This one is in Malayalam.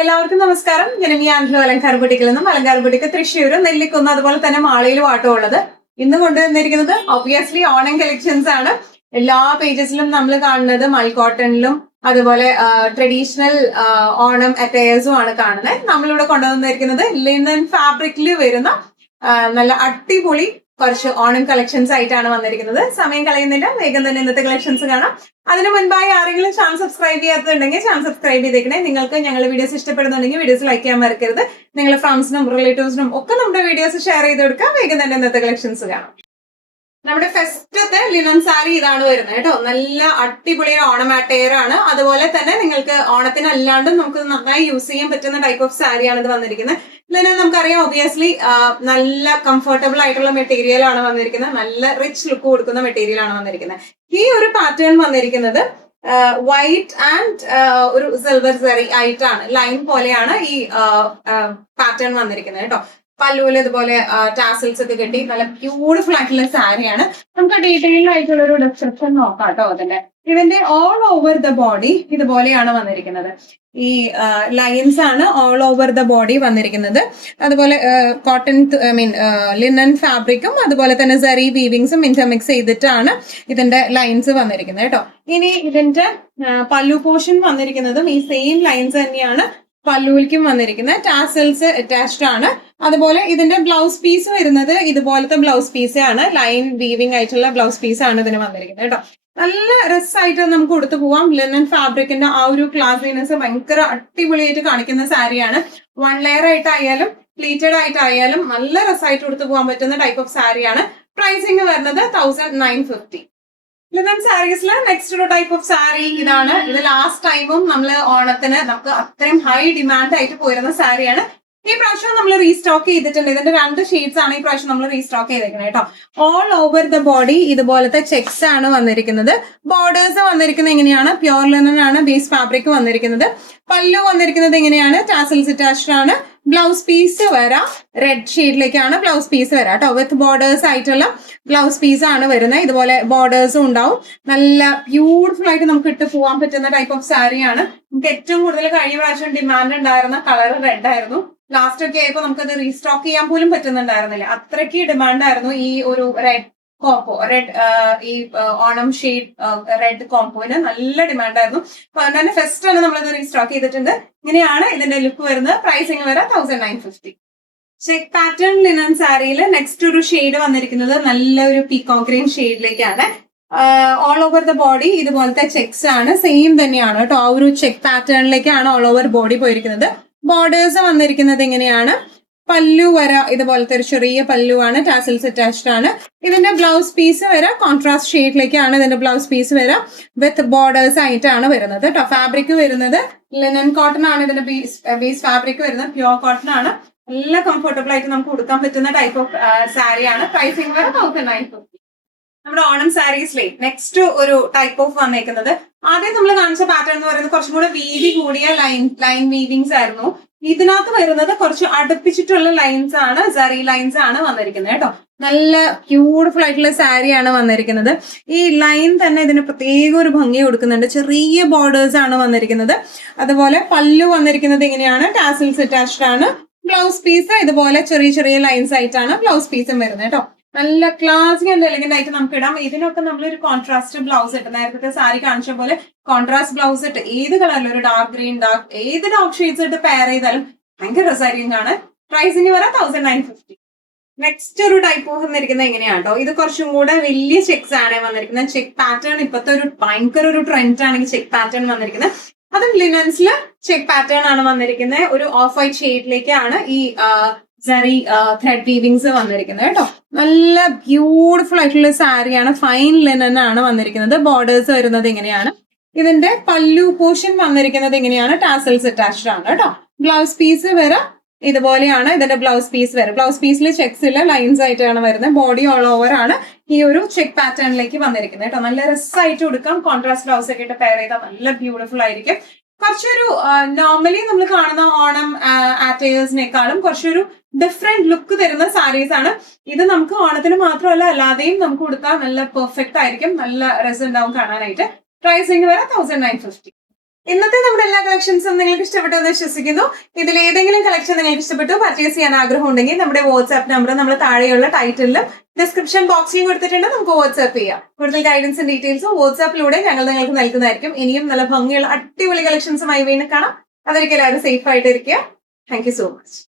എല്ലാവർക്കും നമസ്കാരം. ഞാൻ ഈ ആൻഡ്രോ അലങ്കാര ബുട്ടിക്കിൽ നിന്നും അലങ്കാര ബുട്ടിക്ക് തൃശ്ശൂർ, നെല്ലിക്കുന്ന്, അതുപോലെ തന്നെ മാളയിലും ആട്ടോ ഉള്ളത്. ഇന്ന് കൊണ്ടുവന്നിരിക്കുന്നത് ഒബ്വിയസ്ലി ഓണം കളക്ഷൻസ് ആണ്. എല്ലാ പേജസിലും നമ്മൾ കാണുന്നത് മൽ കോട്ടണിലും അതുപോലെ ട്രഡീഷണൽ ഓണം അറ്റയേഴ്സും ആണ് കാണുന്നത്. നമ്മളിവിടെ കൊണ്ടുവന്നിരിക്കുന്നത് ലിനൻ ഫാബ്രിക്കിൽ വരുന്ന നല്ല അടിപൊളി കുറച്ച് ഓണം കളക്ഷൻസ് ആയിട്ടാണ് വന്നിരിക്കുന്നത്. സമയം കളയുന്നില്ല, വേഗം തന്നെ ഇന്നത്തെ കളക്ഷൻസ് കാണാം. അതിന് മുൻപായി ആരെങ്കിലും ചാനൽ സബ്സ്ക്രൈബ് ചെയ്യാത്തുണ്ടെങ്കിൽ ചാനൽ സബ്സ്ക്രൈബ് ചെയ്തേക്കണേ. നിങ്ങൾക്ക് ഞങ്ങളുടെ വീഡിയോസ് ഇഷ്ടപ്പെടുന്നുണ്ടെങ്കിൽ വീഡിയോസ് ലൈക്ക് ചെയ്യാൻ മറക്കരുത്. നിങ്ങളുടെ ഫ്രണ്ട്സിനും റിലേറ്റീവ്സിനും ഒക്കെ നമ്മുടെ വീഡിയോസ് ഷെയർ ചെയ്ത് കൊടുക്കാം. വേഗം തന്നെ ഇന്നത്തെ കളക്ഷൻസ് കാണാം. നമ്മുടെ ഫസ്റ്റത്തെ ലിനൻ സാരി ഇതാണ് വരുന്നത് കേട്ടോ. നല്ല അടിപൊളി ഓണം അറ്റയർ ആണ്. അതുപോലെ തന്നെ നിങ്ങൾക്ക് ഓണത്തിനല്ലാണ്ടും നമുക്ക് നന്നായി യൂസ് ചെയ്യാൻ പറ്റുന്ന ടൈപ്പ് ഓഫ് സാരിയാണ് ഇത് വന്നിരിക്കുന്നത്. ലിനൻ നമുക്കറിയാം ഒബിയസ്ലി നല്ല കംഫർട്ടബിൾ ആയിട്ടുള്ള മെറ്റീരിയൽ ആണ് വന്നിരിക്കുന്നത്. നല്ല റിച്ച് ലുക്ക് കൊടുക്കുന്ന മെറ്റീരിയൽ ആണ് വന്നിരിക്കുന്നത്. ഈ ഒരു പാറ്റേൺ വന്നിരിക്കുന്നത് വൈറ്റ് ആൻഡ് ഒരു സിൽവർ സെറി ആയിട്ടാണ്, ലൈൻ പോലെയാണ് ഈ പാറ്റേൺ വന്നിരിക്കുന്നത് കേട്ടോ. പല്ലുവിൽ ഇതുപോലെ ടാസിൽസ് ഒക്കെ കെട്ടി നല്ല ബ്യൂട്ടിഫുൾ ആയിട്ടുള്ള സാരിയാണ്. നമുക്ക് ഡീറ്റെയിൽ ആയിട്ടുള്ള ഒരു ഡിസ്ക്രിപ്ഷൻ നോക്കാം കേട്ടോ. ഇതിന്റെ ഓൾ ഓവർ ദ ബോഡി ഇതുപോലെയാണ് വന്നിരിക്കുന്നത്. ഈ ലൈൻസ് ആണ് ഓൾ ഓവർ ദ ബോഡി വന്നിരിക്കുന്നത്. അതുപോലെ കോട്ടൺ ലിനൻ ഫാബ്രിക്കും അതുപോലെ തന്നെ സെറി വീവിങ്സും ഇന്റർമിക്സ് ചെയ്തിട്ടാണ് ഇതിന്റെ ലൈൻസ് വന്നിരിക്കുന്നത് കേട്ടോ. ഇനി ഇതിന്റെ പല്ലു പോർഷൻ വന്നിരിക്കുന്നതും ഈ സെയിം ലൈൻസ് തന്നെയാണ് പല്ലുവിലേക്കും വന്നിരിക്കുന്നത്. ടാസൽസ് അറ്റാച്ച്ഡ് ആണ്. അതുപോലെ ഇതിന്റെ ബ്ലൗസ് പീസ് വരുന്നത് ഇതുപോലത്തെ ബ്ലൗസ് പീസ് ആണ്. ലൈൻ വീവിംഗ് ആയിട്ടുള്ള ബ്ലൗസ് പീസ് ആണ് ഇതിന് വന്നിരിക്കുന്നത് കേട്ടോ. നല്ല രസമായിട്ട് നമുക്ക് കൊടുത്തു പോവാം. ലിനൻ ഫാബ്രിക്കിന്റെ ആ ഒരു ക്ലാസിനെസ് ഭയങ്കര അടിപൊളിയായിട്ട് കാണിക്കുന്ന സാരിയാണ്. വൺ ലെയർ ആയിട്ടായാലും പ്ലീറ്റഡ് ആയിട്ടായാലും നല്ല രസമായിട്ട് കൊടുത്തു പോകാൻ പറ്റുന്ന ടൈപ്പ് ഓഫ് സാരിയാണ്. പ്രൈസിങ് വരുന്നത് 1950. ലിനൻ സാരീസില് നെക്സ്റ്റ് ഒരു ടൈപ്പ് ഓഫ് സാരി ഇതാണ്. ഇത് ലാസ്റ്റ് ടൈമും നമ്മൾ ഓണത്തിന് നമുക്ക് അത്രയും ഹൈ ഡിമാൻഡ് ആയിട്ട് പോയിരുന്ന സാരിയാണ്. ഈ പ്രാവശ്യം നമ്മൾ റീസ്റ്റോക്ക് ചെയ്തിട്ടുണ്ട്. ഇതിന്റെ 2 ഷെയ്ഡ്സ് ആണ് ഈ പ്രാവശ്യം നമ്മൾ റീസ്റ്റോക്ക് ചെയ്തേക്കുന്നത് കേട്ടോ. ഓൾ ഓവർ ദ ബോഡി ഇതുപോലത്തെ ചെക്സ് ആണ് വന്നിരിക്കുന്നത്. ബോർഡേഴ്സ് വന്നിരിക്കുന്നത് എങ്ങനെയാണ്? പ്യോർ ലിനൻ ആണ് ബേസ് ഫാബ്രിക് വന്നിരിക്കുന്നത്. പല്ലു വന്നിരിക്കുന്നത് എങ്ങനെയാണ്? ടാസൽസ് അറ്റാച്ച്ഡ് ആണ്. ബ്ലൗസ് പീസ് വരാം റെഡ് ഷെയ്ഡിലേക്കാണ് ബ്ലൗസ് പീസ് വരാം കേട്ടോ. വിത്ത് ബോർഡേഴ്സ് ആയിട്ടുള്ള ബ്ലൗസ് പീസ് ആണ് വരുന്നത്. ഇതുപോലെ ബോർഡേഴ്സും ഉണ്ടാവും. നല്ല ബ്യൂട്ടിഫുൾ ആയിട്ട് നമുക്ക് ഇട്ട് പോകാൻ പറ്റുന്ന ടൈപ്പ് ഓഫ് സാരിയാണ്. നമുക്ക് ഏറ്റവും കൂടുതൽ കഴിഞ്ഞ പ്രാവശ്യം ഡിമാൻഡ് ഉണ്ടായിരുന്ന കളർ റെഡ് ആയിരുന്നു. ലാസ്റ്റ് ഒക്കെ ആയപ്പോൾ നമുക്കത് റീസ്റ്റോക്ക് ചെയ്യാൻ പോലും പറ്റുന്നുണ്ടായിരുന്നില്ല. അത്രയ്ക്ക് ഡിമാൻഡ് ആയിരുന്നു ഈ ഒരു റെഡ് കോംബോ. ഈ ഓണം ഷെയ്ഡ് റെഡ് കോംബോന് നല്ല ഡിമാൻഡ് ആയിരുന്നു. അപ്പൊ അതുകൊണ്ട് ഫസ്റ്റ് ആണ് നമ്മളത് റീസ്റ്റോക്ക് ചെയ്തിട്ടുണ്ട്. ഇങ്ങനെയാണ് ഇതിന്റെ ലുക്ക് വരുന്നത്. പ്രൈസിങ് വരെ 1950. ചെക്ക് പാറ്റേൺ ലിനൻ സാരിയിൽ നെക്സ്റ്റ് ഒരു ഷെയ്ഡ് വന്നിരിക്കുന്നത് നല്ലൊരു പീകോക്ക് ഗ്രീൻ ഷെയ്ഡിലേക്കാണ്. ഓൾ ഓവർ ദ ബോഡി ഇതുപോലത്തെ ചെക്സ് ആണ്. സെയിം തന്നെയാണ് കേട്ടോ. ആ ഒരു ചെക്ക് പാറ്റേണിലേക്കാണ് ഓൾ ഓവർ ബോഡി പോയിരിക്കുന്നത്. ബോർഡേഴ്സ് വന്നിരിക്കുന്നത് എങ്ങനെയാണ്? പല്ലു വര ഇതുപോലത്തെ ഒരു ചെറിയ പല്ലുവാണ്. ടാസൽസ് അറ്റാച്ച്ഡ് ആണ്. ഇതിന്റെ ബ്ലൗസ് പീസ് വരെ കോൺട്രാസ്റ്റ് ഷെയ്ഡിലേക്കാണ് ഇതിന്റെ ബ്ലൗസ് പീസ് വരെ വിത്ത് ബോർഡേഴ്സ് ആയിട്ടാണ് വരുന്നത് കേട്ടോ. ഫാബ്രിക് വരുന്നത് ലിനൻ കോട്ടൺ ആണ്. ഇതിന്റെ ബേസ് ഫാബ്രിക് വരുന്നത് പ്യോർ കോട്ടൺ ആണ്. നല്ല കംഫർട്ടബിൾ ആയിട്ട് നമുക്ക് കൊടുക്കാൻ പറ്റുന്ന ടൈപ്പ് ഓഫ് സാരിയാണ്. പ്രൈസിങ് വരെ 1950. നമ്മുടെ ഓണം സാരീസിലെ നെക്സ്റ്റ് ഒരു ടൈപ്പ് ഓഫ് വന്നേക്കുന്നത്, ആദ്യം നമ്മൾ കാണിച്ച പാറ്റേൺ എന്ന് പറയുന്നത് കുറച്ചും കൂടെ വീതി കൂടിയ ലൈൻ വീവിങ്സ് ആയിരുന്നു. ഇതിനകത്ത് വരുന്നത് കുറച്ച് അടുപ്പിച്ചിട്ടുള്ള ലൈൻസ് ആണ്, സെറി ലൈൻസ് ആണ് വന്നിരിക്കുന്നത് കേട്ടോ. നല്ല ബ്യൂട്ടിഫുൾ ആയിട്ടുള്ള സാരിയാണ് വന്നിരിക്കുന്നത്. ഈ ലൈൻ തന്നെ ഇതിന് പ്രത്യേക ഒരു ഭംഗി കൊടുക്കുന്നുണ്ട്. ചെറിയ ബോർഡേഴ്സ് ആണ് വന്നിരിക്കുന്നത്. അതുപോലെ പല്ലു വന്നിരിക്കുന്നത് എങ്ങനെയാണ്? ടാസിൽസ് അറ്റാച്ച്ഡ് ആണ്. ബ്ലൗസ് പീസ് ഇതുപോലെ ചെറിയ ചെറിയ ലൈൻസ് ആയിട്ടാണ് ബ്ലൗസ് പീസും വരുന്നത് കേട്ടോ. നല്ല ക്ലാസിക് ആൻഡ് എലഗന്റ് ആയിട്ട് നമുക്ക് ഇടാം. ഇതിനൊക്കെ നമ്മളൊരു കോൺട്രാസ്റ്റ് ബ്ലൗസ് ഇട്ട്, നേരത്തെ സാരി കാണിച്ച പോലെ കോൺട്രാസ്റ്റ് ബ്ലൗസ് ഇട്ട് ഏത് കളറിലും ഒരു ഡാർക്ക് ഗ്രീൻ ഏത് ഡാർക്ക് ഷെയ്ഡ്സ് ഇട്ട് പെയർ ചെയ്താലും ഭയങ്കര രസമായിരിക്കും കാണാൻ. പ്രൈസിന് വരെ 1950. നെക്സ്റ്റ് ഒരു ടൈപ്പ് ഓഫ് വന്നിരിക്കുന്നത് എങ്ങനെയാണ് കേട്ടോ. ഇത് കുറച്ചും കൂടെ വലിയ ചെക്സ് ആണ് വന്നിരിക്കുന്നത്. ചെക്ക് പാറ്റേൺ ഇപ്പോഴത്തെ ഒരു ഭയങ്കര ഒരു ട്രെൻഡ് ആണ് ഈ ചെക്ക് പാറ്റേൺ വന്നിരിക്കുന്നത്. അതും ലിനൻസില് ചെക്ക് പാറ്റേൺ ആണ് വന്നിരിക്കുന്നത്. ഒരു ഓഫ് വൈറ്റ് ഷെയ്ഡിലേക്കാണ് ഈ സെറി ത്രെഡ് വീവിങ്സ് വന്നിരിക്കുന്നത് കേട്ടോ. നല്ല ബ്യൂട്ടിഫുൾ ആയിട്ടുള്ള സാരിയാണ്. ഫൈൻ ലിനൻ ആണ് വന്നിരിക്കുന്നത്. ബോർഡേഴ്സ് വരുന്നത് എങ്ങനെയാണ്? ഇതിന്റെ പല്ലു പോർഷൻ വന്നിരിക്കുന്നത് എങ്ങനെയാണ്? ടാസൽസ് അറ്റാച്ച്ഡ് ആണ് കേട്ടോ. ബ്ലൗസ് പീസ് വരെ ഇതുപോലെയാണ് ഇതിന്റെ ബ്ലൗസ് പീസ് വരെ. ബ്ലൗസ് പീസിൽ ചെക്സ് ഇല്ല, ലൈൻസ് ആയിട്ടാണ് വരുന്നത്. ബോഡി ഓൾ ഓവർ ആണ് ഈ ഒരു ചെക്ക് പാറ്റേണിലേക്ക് വന്നിരിക്കുന്നത് കേട്ടോ. നല്ല രസമായിട്ട് കൊടുക്കാം. കോൺട്രാസ്റ്റ് ബ്ലൗസ് ഒക്കെ ഇട്ട് പെയർ ചെയ്താൽ നല്ല ബ്യൂട്ടിഫുൾ ആയിരിക്കും. കുറച്ചൊരു നോർമലി നമ്മൾ കാണുന്ന ഓണം ആറ്റയേഴ്സിനേക്കാളും കുറച്ചൊരു ഡിഫറെന്റ് ലുക്ക് തരുന്ന സാരീസ് ആണ് ഇത്. നമുക്ക് ഓണത്തിന് മാത്രമല്ല അല്ലാതെയും നമുക്ക് കൊടുത്താൽ നല്ല പെർഫെക്റ്റ് ആയിരിക്കും. നല്ല രസം ഉണ്ടാവും കാണാനായിട്ട്. പ്രൈസിങ് വരെ 1950. ഇന്നത്തെ നമ്മുടെ എല്ലാ കളക്ഷൻസും നിങ്ങൾക്ക് ഇഷ്ടപ്പെട്ടു എന്ന് വിശ്വസിക്കുന്നു. ഇതിൽ ഏതെങ്കിലും കളക്ഷൻ നിങ്ങൾക്ക് ഇഷ്ടപ്പെട്ടു, പർച്ചേസ് ചെയ്യാൻ ആഗ്രഹം ഉണ്ടെങ്കിൽ നമ്മുടെ വാട്സ്ആപ്പ് നമ്പർ നമ്മൾ താഴെയുള്ള ടൈറ്റിലും ഡിസ്ക്രിപ്ഷൻ ബോക്സിലും കൊടുത്തിട്ടുണ്ട്. നമുക്ക് വാട്സ്ആപ്പ് ചെയ്യാം. കൂടുതൽ ഗൈഡൻസും ഡീറ്റെയിൽസും വാട്സ്ആപ്പിലൂടെ ഞങ്ങൾ നിങ്ങൾക്ക് നൽകുന്നതായിരിക്കും. ഇനിയും നല്ല ഭംഗിയുള്ള അടിപൊളി കളക്ഷൻസുമായി വീണ്ടും കാണാം. അതൊരിക്കലും എല്ലാവരും സേഫ് ആയിട്ട് ഇരിക്കുക. Thank you so much.